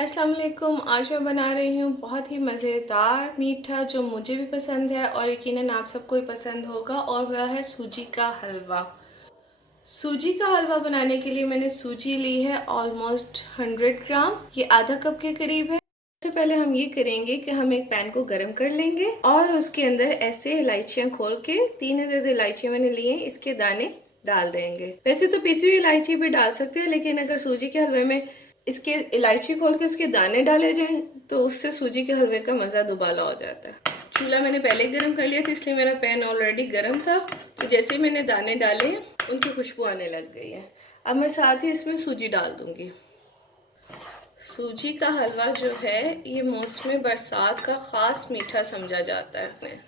अस्सलाम वालेकुम। आज मैं बना रही हूँ बहुत ही मज़ेदार मीठा जो मुझे भी पसंद है और यकीनन आप सबको ही पसंद होगा, और वह है सूजी का हलवा। सूजी का हलवा बनाने के लिए मैंने सूजी ली है ऑलमोस्ट 100 ग्राम, ये आधा कप के करीब है। सबसे पहले हम ये करेंगे कि हम एक पैन को गर्म कर लेंगे और उसके अंदर ऐसे इलायचियाँ खोल के 3 इलायचियाँ मैंने लिए, इसके दाने डाल देंगे। वैसे तो पिसी हुई इलायची भी डाल सकते हैं, लेकिन अगर सूजी के हलवे में इसके इलायची खोल के उसके दाने डाले जाएं तो उससे सूजी के हलवे का मज़ा दुबाला हो जाता है। चूल्हा मैंने पहले गर्म कर लिया था, इसलिए मेरा पैन ऑलरेडी गर्म था। तो जैसे ही मैंने दाने डाले उनकी खुशबू आने लग गई है। अब मैं साथ ही इसमें सूजी डाल दूंगी। सूजी का हलवा जो है ये मौसम बरसात का ख़ास मीठा समझा जाता है।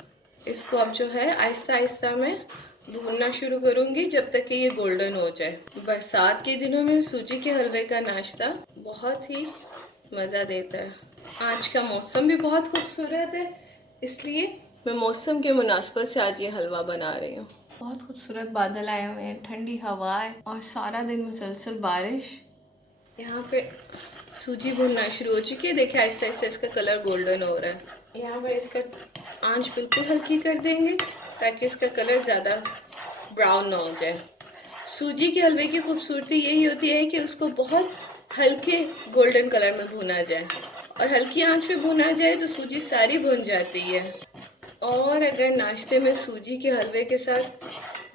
इसको अब जो है आहिस्ता आहिस्ता मैं भूनना शुरू करूंगी जब तक कि ये गोल्डन हो जाए। बरसात के दिनों में सूजी के हलवे का नाश्ता बहुत ही मज़ा देता है। आज का मौसम भी बहुत खूबसूरत है, इसलिए मैं मौसम के मुनासिबत से आज ये हलवा बना रही हूँ। बहुत खूबसूरत बादल आए हुए हैं, ठंडी हवाएं और सारा दिन मुसलसल बारिश। यहाँ पे सूजी भुनना शुरू हो चुकी है, देखिए आहिस्ता आहिस्ता इसका कलर गोल्डन हो रहा है। यहाँ पर इसका आंच बिल्कुल हल्की कर देंगे ताकि इसका कलर ज़्यादा ब्राउन ना हो जाए। सूजी के हलवे की खूबसूरती यही होती है कि उसको बहुत हल्के गोल्डन कलर में भुना जाए, और हल्की आंच पे भुना जाए तो सूजी सारी भुन जाती है। और अगर नाश्ते में सूजी के हलवे के साथ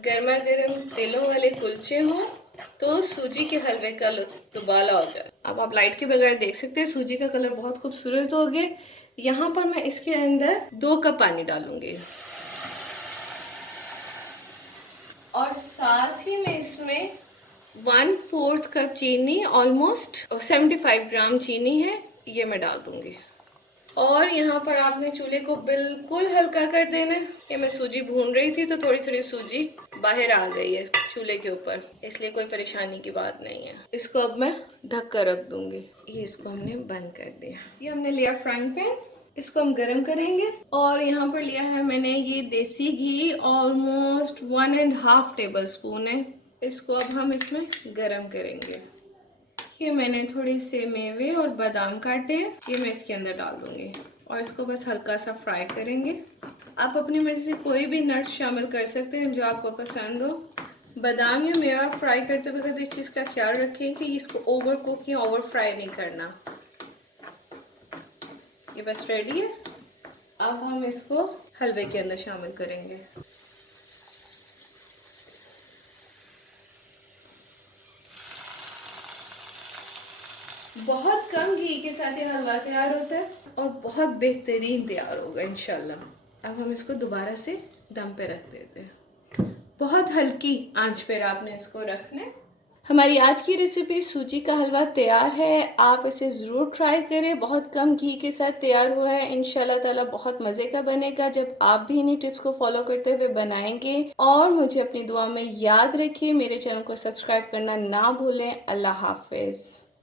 गर्मा गर्म तेलों वाले कुलचे हों तो सूजी के हलवे का लुत्फ दुबाला हो जाए। अब आप लाइट के बगैर देख सकते हैं सूजी का कलर बहुत खूबसूरत हो गया। यहाँ पर मैं इसके अंदर 2 कप पानी डालूंगी और साथ ही मैं इसमें 1/4 कप चीनी, ऑलमोस्ट 75 ग्राम चीनी है, ये मैं डाल दूंगी। और यहाँ पर आपने चूल्हे को बिल्कुल हल्का कर देना है। ये मैं सूजी भून रही थी तो थोड़ी थोड़ी सूजी बाहर आ गई है चूल्हे के ऊपर, इसलिए कोई परेशानी की बात नहीं है। इसको अब मैं ढक कर रख दूंगी। ये इसको हमने बंद कर दिया। ये हमने लिया फ्राइंग पैन, इसको हम गरम करेंगे। और यहाँ पर लिया है मैंने ये देसी घी, ऑलमोस्ट 1.5 टेबल स्पून है। इसको अब हम इसमें गरम करेंगे। ये मैंने थोड़े से मेवे और बादाम काटे हैं, ये मैं इसके अंदर डाल दूंगी और इसको बस हल्का सा फ्राई करेंगे। आप अपनी मर्जी से कोई भी नट्स शामिल कर सकते हैं जो आपको पसंद हो। बादाम या मेवा फ्राई करते वक्त इस चीज़ का ख्याल रखें कि इसको ओवर कुक या ओवर फ्राई नहीं करना। ये बस रेडी है। अब हम इसको हलवे के अंदर शामिल करेंगे। बहुत कम घी के साथ ये हलवा तैयार होता है और बहुत बेहतरीन तैयार होगा इंशाल्लाह। अब हम इसको दोबारा से दम पे रख देते हैं। बहुत हल्की आंच पर आपने इसको रखना है। हमारी आज की रेसिपी सूजी का हलवा तैयार है, आप इसे ज़रूर ट्राई करें। बहुत कम घी के साथ तैयार हुआ है, इंशाल्लाह ताला बहुत मज़े का बनेगा जब आप भी इन्हीं टिप्स को फॉलो करते हुए बनाएंगे। और मुझे अपनी दुआ में याद रखिए, मेरे चैनल को सब्सक्राइब करना ना भूलें। अल्लाह हाफिज़।